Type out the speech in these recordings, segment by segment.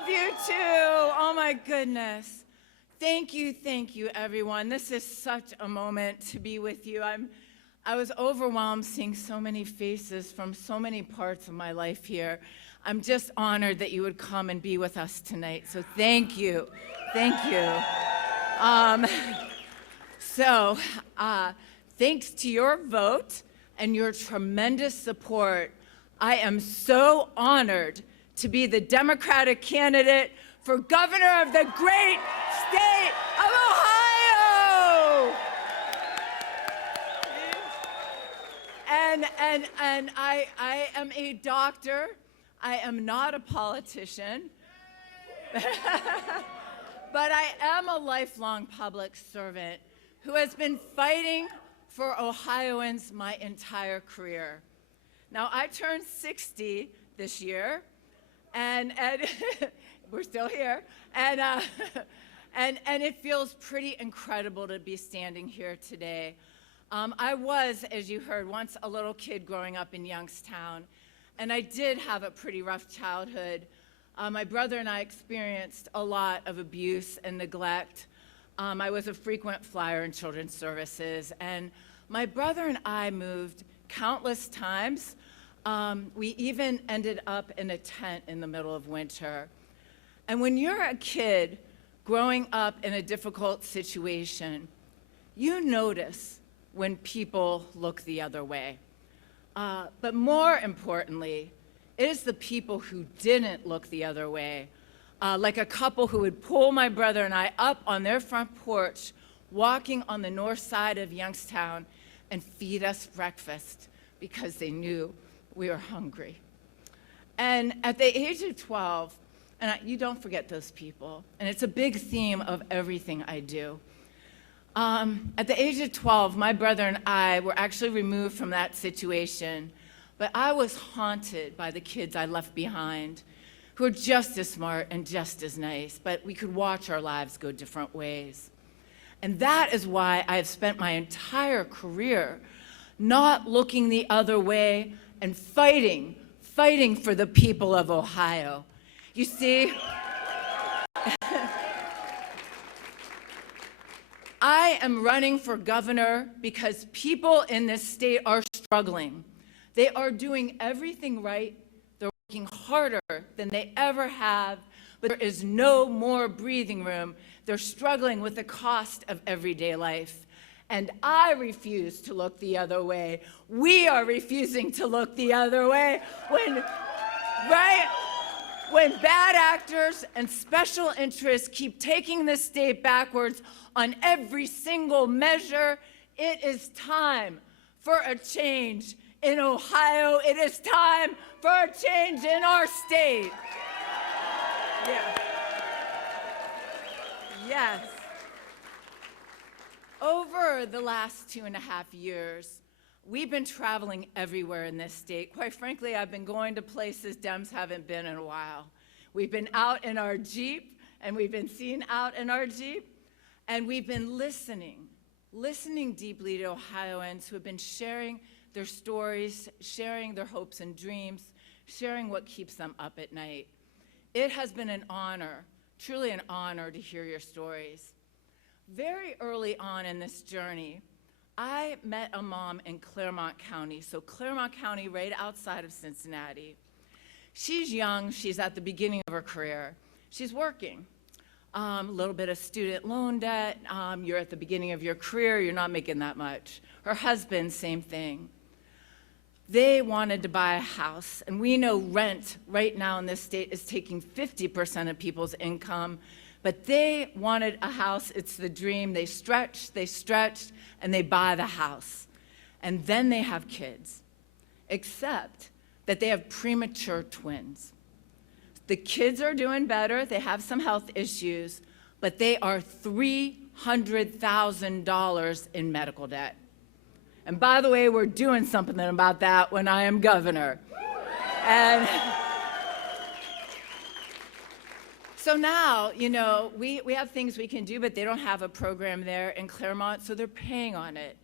love you too. Oh my goodness. Thank you, everyone. This is such a moment to be with you. I was overwhelmed seeing so many faces from so many parts of my life here. I'm just honored that you would come and be with us tonight. So thank you. Thank you. Thanks to your vote and your tremendous support, I am so honored to be the Democratic candidate for governor of the great state of Ohio. And I am a doctor. I am not a politician. But I am a lifelong public servant who has been fighting for Ohioans my entire career. Now, I turned 60 this year, and we're still here, and it feels pretty incredible to be standing here today. I was, as you heard, once a little kid growing up in Youngstown, and I did have a pretty rough childhood. My brother and I experienced a lot of abuse and neglect. I was a frequent flyer in children's services, and my brother and I moved countless times. We even ended up in a tent in the middle of winter. And when you're a kid growing up in a difficult situation, you notice when people look the other way. But more importantly, it is the people who didn't look the other way, like a couple who would pull my brother and I up on their front porch, walking on the north side of Youngstown, and feed us breakfast because they knew we were hungry. And at the age of 12, you don't forget those people, and it's a big theme of everything I do. At the age of 12, my brother and I were actually removed from that situation, but I was haunted by the kids I left behind, who were just as smart and just as nice, but we could watch our lives go different ways. And that is why I have spent my entire career not looking the other way and fighting for the people of Ohio. You see, I am running for governor because people in this state are struggling. They are doing everything right. They're working harder than they ever have, but there is no more breathing room. They're struggling with the cost of everyday life. And I refuse to look the other way. We are refusing to look the other way when bad actors and special interests keep taking the state backwards on every single measure. It is time for a change in Ohio. It is time for a change in our state. Yeah. Yes. Over the last 2.5 years, we've been traveling everywhere in this state. Quite frankly, I've been going to places Dems haven't been in a while. We've been out in our Jeep, and we've been seen out in our Jeep, and we've been listening deeply to Ohioans who have been sharing their stories, sharing their hopes and dreams, sharing what keeps them up at night. It has been an honor, truly an honor, to hear your stories. Very early on in this journey, I met a mom in Claremont County, so Claremont County right outside of Cincinnati. She's young, she's at the beginning of her career. She's working. A little bit of student loan debt, you're at the beginning of your career, you're not making that much. Her husband, same thing. They wanted to buy a house, and we know rent right now in this state is taking 50% of people's income, but they wanted a house. It's the dream. They stretched, and they buy the house. And then they have kids, except that they have premature twins. The kids are doing better. They have some health issues, but they are $300,000 in medical debt. And by the way, we're doing something about that when I am governor. And so now, you know, we have things we can do, but they don't have a program there in Claremont, so they're paying on it.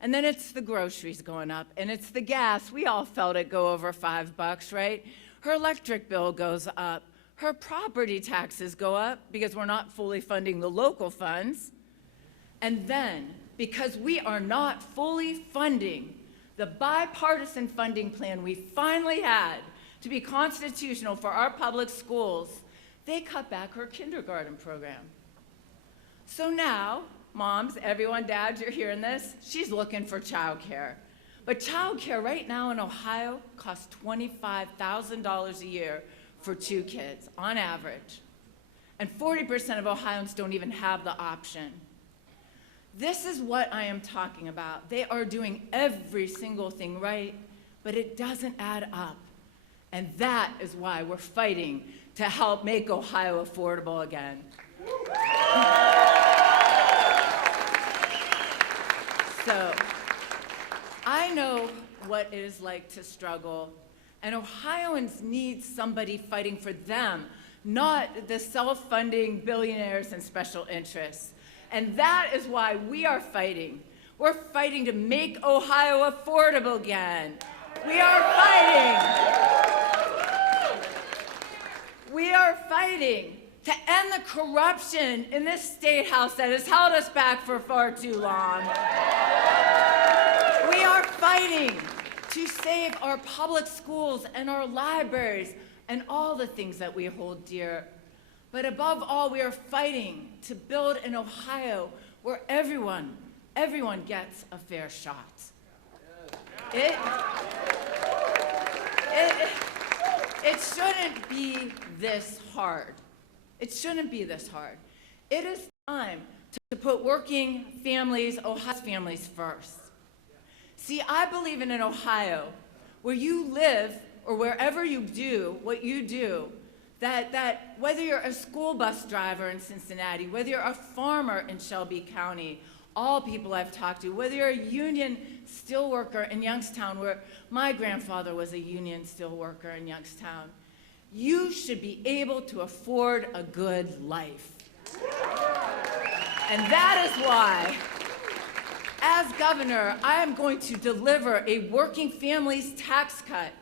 And then it's the groceries going up, and it's the gas. We all felt it go over $5, right? Her electric bill goes up. Her property taxes go up because we're not fully funding the local funds. And then, because we are not fully funding the bipartisan funding plan we finally had to be constitutional for our public schools, they cut back her kindergarten program. So now, moms, everyone, dads, you're hearing this, she's looking for childcare. But childcare right now in Ohio costs $25,000 a year for 2 kids, on average. And 40% of Ohioans don't even have the option. This is what I am talking about. They are doing every single thing right, but it doesn't add up. And that is why we're fighting to help make Ohio affordable again. So, I know what it is like to struggle, and Ohioans need somebody fighting for them, not the self-funding billionaires and special interests. And that is why we are fighting. We're fighting to make Ohio affordable again. We are fighting. We are fighting to end the corruption in this state house that has held us back for far too long. We are fighting to save our public schools and our libraries and all the things that we hold dear. But above all, we are fighting to build an Ohio where everyone gets a fair shot. It shouldn't be this hard. It shouldn't be this hard. It is time to put working families, Ohio's families first. See, I believe in an Ohio where you live or wherever you do what you do, that whether you're a school bus driver in Cincinnati, whether you're a farmer in Shelby County, all people I've talked to, whether you're a union steelworker in Youngstown, where my grandfather was a union steelworker in Youngstown, you should be able to afford a good life. And that is why, as governor, I am going to deliver a working families tax cut.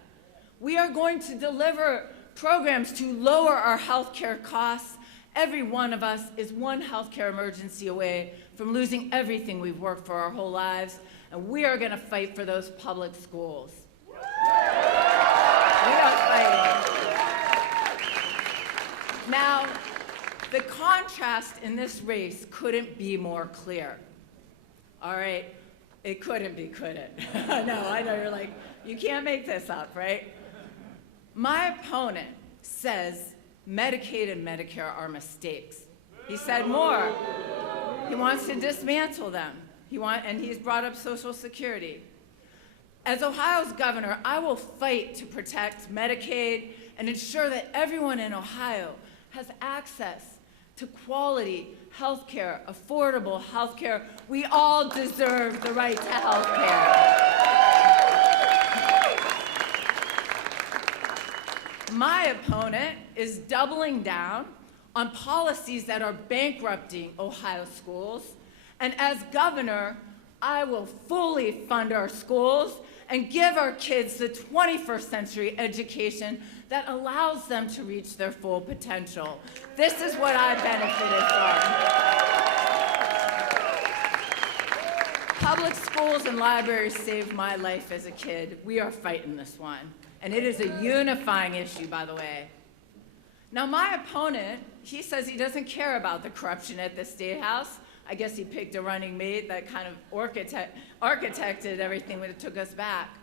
We are going to deliver programs to lower our health care costs. Every one of us is one health care emergency away from losing everything we've worked for our whole lives, and we are going to fight for those public schools. We are fighting. Now, the contrast in this race couldn't be more clear. All right, it couldn't be, could it? No, I know you're like, you can't make this up, right? My opponent says Medicaid and Medicare are mistakes. He said more. He wants to dismantle them. And he's brought up Social Security. As Ohio's governor, I will fight to protect Medicaid and ensure that everyone in Ohio has access to quality health care, affordable health care. We all deserve the right to health care. My opponent is doubling down on policies that are bankrupting Ohio schools. And as governor, I will fully fund our schools and give our kids the 21st century education that allows them to reach their full potential. This is what I benefited from. Public schools and libraries saved my life as a kid. We are fighting this one. And it is a unifying issue, by the way. Now, my opponent, he says he doesn't care about the corruption at the State House. I guess he picked a running mate that kind of architected everything that took us back.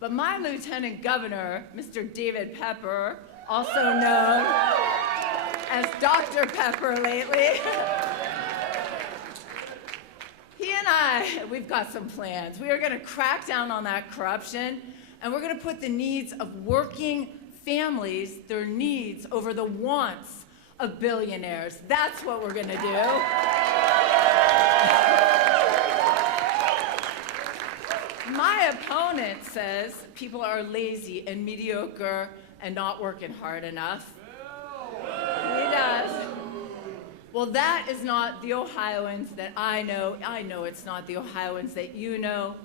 But my lieutenant governor, Mr. David Pepper, also known as Dr. Pepper lately, he and I, we've got some plans. We are going to crack down on that corruption, and we're going to put the needs of working families, their needs, over the wants of billionaires. That's what we're going to do. My opponent says people are lazy and mediocre and not working hard enough. He does. Well, that is not the Ohioans that I know. I know it's not the Ohioans that you know.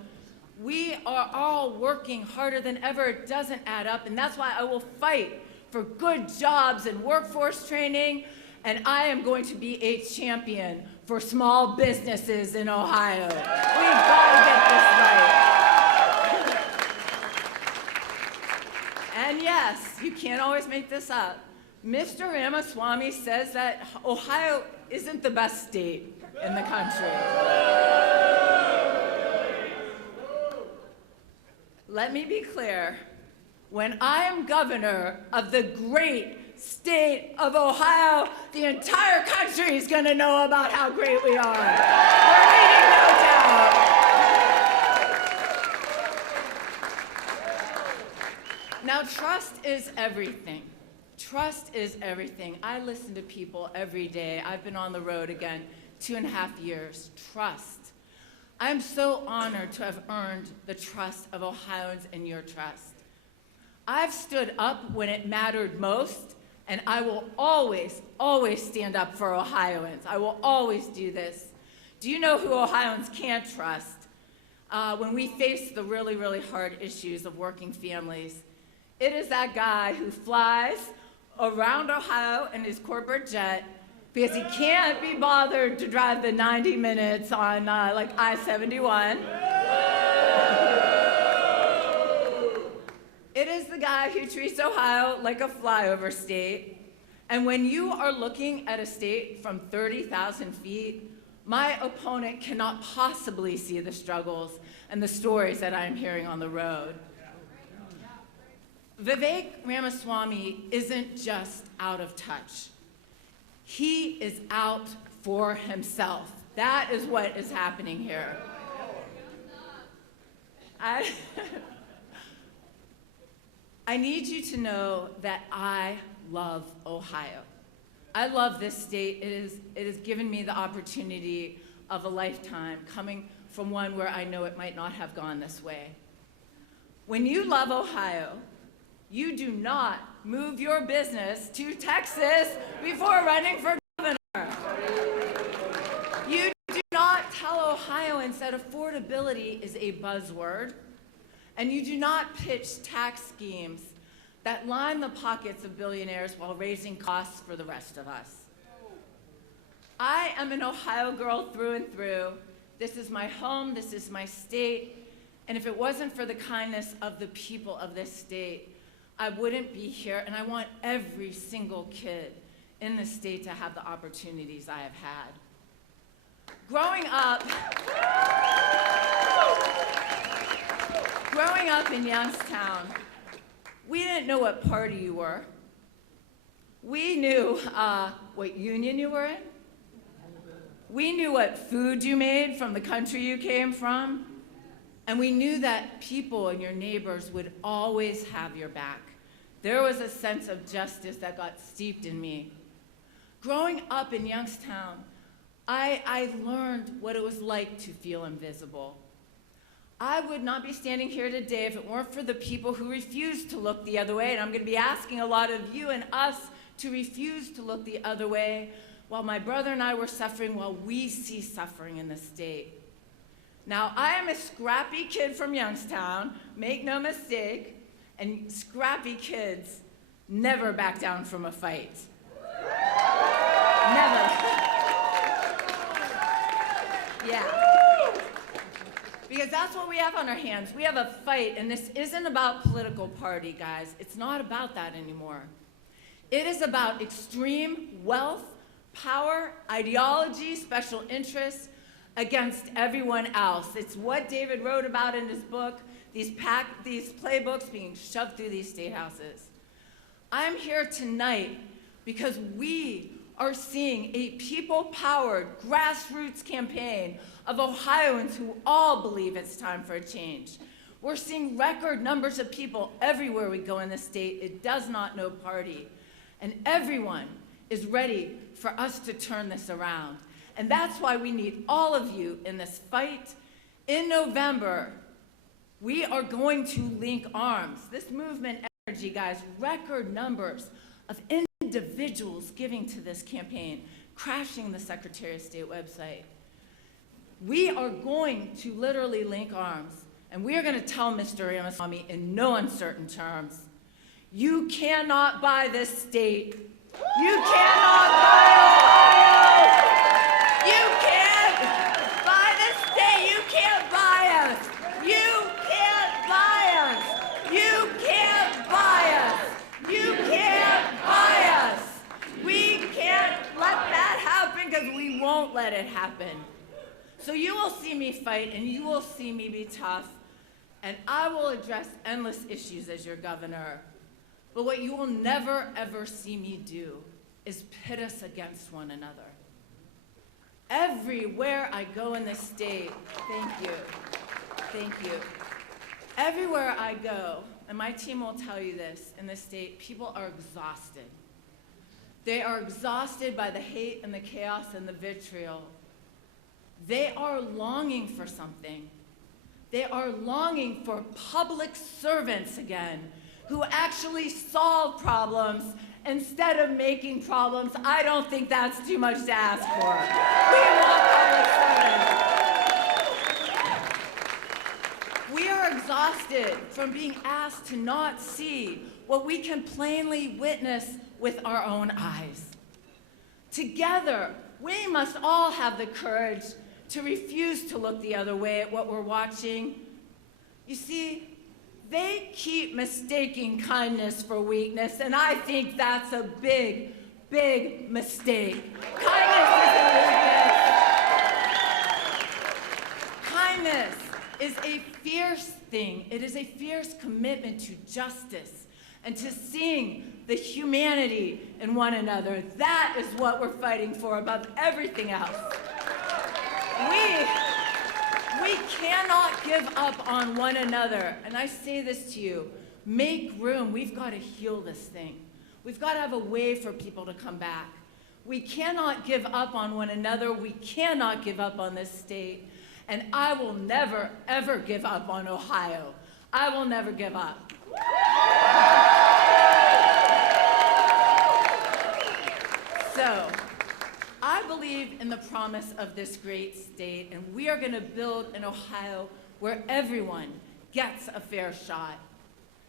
We are all working harder than ever. It doesn't add up, and that's why I will fight for good jobs and workforce training, and I am going to be a champion for small businesses in Ohio. We've got to get this right. And yes, you can't always make this up. Mr. Ramaswamy says that Ohio isn't the best state in the country. Let me be clear. When I am governor of the great state of Ohio, the entire country is going to know about how great we are. We're leaving no doubt. Now, trust is everything. Trust is everything. I listen to people every day. I've been on the road again 2.5 years. Trust. I'm so honored to have earned the trust of Ohioans and your trust. I've stood up when it mattered most, and I will always, always stand up for Ohioans. I will always do this. Do you know who Ohioans can't trust? When we face the really, really hard issues of working families, it is that guy who flies around Ohio in his corporate jet because he can't be bothered to drive the 90 minutes on like I-71. It is the guy who treats Ohio like a flyover state. And when you are looking at a state from 30,000 feet, my opponent cannot possibly see the struggles and the stories that I'm hearing on the road. Vivek Ramaswamy isn't just out of touch. He is out for himself. That is what is happening here. I need you to know that I love Ohio. I love this state. It has given me the opportunity of a lifetime, coming from one where I know it might not have gone this way. When you love Ohio, you do not move your business to Texas before running for governor. You do not tell Ohioans that affordability is a buzzword. And you do not pitch tax schemes that line the pockets of billionaires while raising costs for the rest of us. I am an Ohio girl through and through. This is my home, this is my state, and if it wasn't for the kindness of the people of this state, I wouldn't be here, and I want every single kid in the state to have the opportunities I have had. Growing up in Youngstown, we didn't know what party you were. We knew what union you were in. We knew what food you made from the country you came from. And we knew that people and your neighbors would always have your back. There was a sense of justice that got steeped in me. Growing up in Youngstown, I learned what it was like to feel invisible. I would not be standing here today if it weren't for the people who refused to look the other way, and I'm going to be asking a lot of you and us to refuse to look the other way while my brother and I were suffering, while we see suffering in the state. Now, I am a scrappy kid from Youngstown, make no mistake, and scrappy kids never back down from a fight. Never. Yeah. Because that's what we have on our hands. We have a fight, and this isn't about political party, guys. It's not about that anymore. It is about extreme wealth, power, ideology, special interests against everyone else. It's what David wrote about in his book, these playbooks being shoved through these state houses. I'm here tonight because we are seeing a people-powered grassroots campaign of Ohioans who all believe it's time for a change. We're seeing record numbers of people everywhere we go in the state. It does not know party. And everyone is ready for us to turn this around. And that's why we need all of you in this fight. In November, we are going to link arms. This movement energy, guys, record numbers of individuals giving to this campaign, crashing the Secretary of State website. We are going to literally link arms, and we are going to tell Mr. Ramaswamy in no uncertain terms, You cannot buy this state. You cannot buy Ohio. You can't buy this state. You can't buy us. You can't buy us. You can't buy us. You can't buy us. We can't let that happen because we won't let it happen. So you will see me fight and you will see me be tough, and I will address endless issues as your governor. But what you will never, ever see me do is pit us against one another. Everywhere I go in this state, thank you. Everywhere I go, and my team will tell you this, in this state, people are exhausted. They are exhausted by the hate and the chaos and the vitriol. They are longing for something. They are longing for public servants again, who actually solve problems instead of making problems. I don't think that's too much to ask for. We want public servants. We are exhausted from being asked to not see what we can plainly witness with our own eyes. Together, we must all have the courage to refuse to look the other way at what we're watching. You see, they keep mistaking kindness for weakness, and I think that's a big, big mistake. Kindness is a fierce thing. It is a fierce commitment to justice and to seeing the humanity in one another. That is what we're fighting for above everything else. We cannot give up on one another. And I say this to you, make room. We've got to heal this thing. We've got to have a way for people to come back. We cannot give up on one another. We cannot give up on this state. And I will never, ever give up on Ohio. I will never give up. So, I believe in the promise of this great state, and we are going to build an Ohio where everyone gets a fair shot,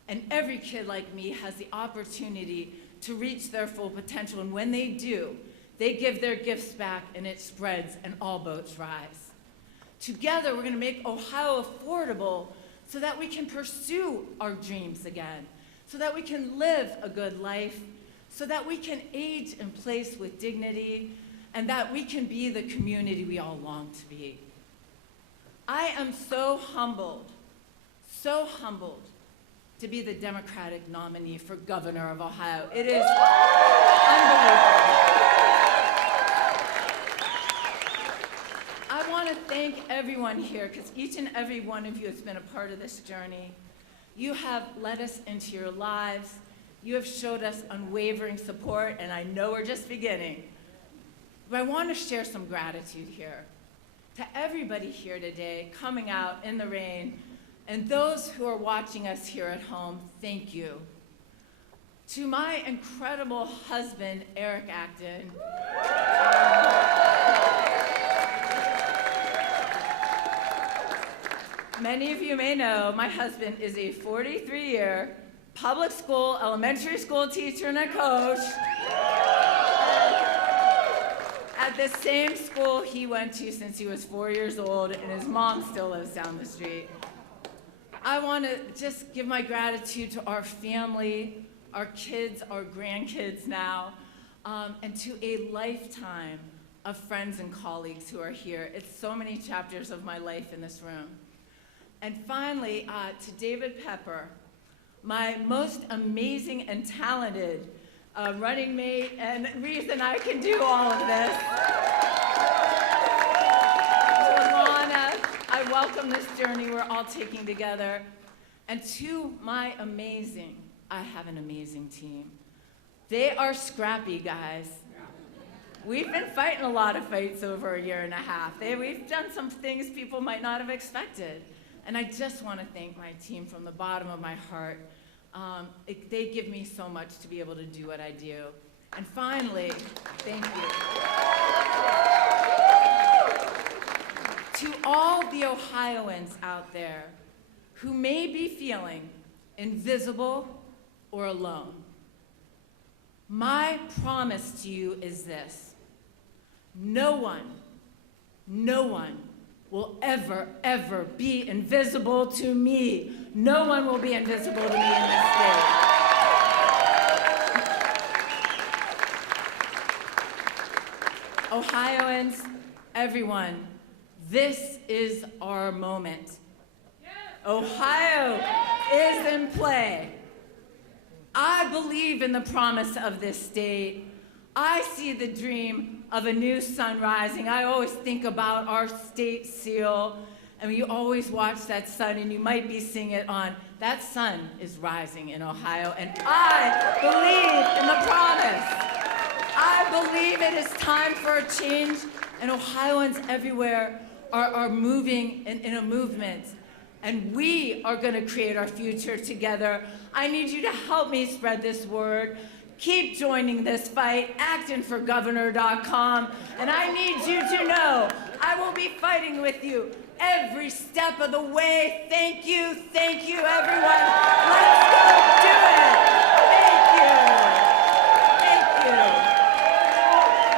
and every kid like me has the opportunity to reach their full potential, and when they do, they give their gifts back, and it spreads, and all boats rise. Together, we're going to make Ohio affordable so that we can pursue our dreams again, so that we can live a good life, so that we can age in place with dignity, and that we can be the community we all long to be. I am so humbled to be the Democratic nominee for governor of Ohio. It is unbelievable. I want to thank everyone here, because each and every one of you has been a part of this journey. You have let us into your lives. You have showed us unwavering support, and I know we're just beginning. But I want to share some gratitude here to everybody here today, coming out in the rain, and those who are watching us here at home, thank you. To my incredible husband, Eric Acton. Many of you may know my husband is a 43-year public school, elementary school teacher and a coach at the same school he went to since he was 4 years old, and his mom still lives down the street. I want to just give my gratitude to our family, our kids, our grandkids now, and to a lifetime of friends and colleagues who are here. It's so many chapters of my life in this room. And finally, to David Pepper, my most amazing and talented running mate and reason I can do all of this. To Alana, I welcome this journey we're all taking together. And to my amazing, I have an amazing team. They are scrappy, guys. We've been fighting a lot of fights over a year and a half. We've done some things people might not have expected. And I just want to thank my team from the bottom of my heart. They give me so much to be able to do what I do. And finally, thank you. To all the Ohioans out there who may be feeling invisible, or alone. My promise to you is this: no one will ever be invisible to me. No one will be invisible to me in this state. Ohioans, everyone, this is our moment. Ohio is in play. I believe in the promise of this state. I see the dream of a new sun rising. I always think about our state seal, and you always watch that sun, and you might be seeing it on. That sun is rising in Ohio, and I believe in the promise. I believe it is time for a change, and Ohioans everywhere are moving in a movement, and we are going to create our future together. I need you to help me spread this word. Keep joining this fight, actonforgovernor.com, and I need you to know I will be fighting with you every step of the way. Thank you, everyone. Let's go do it.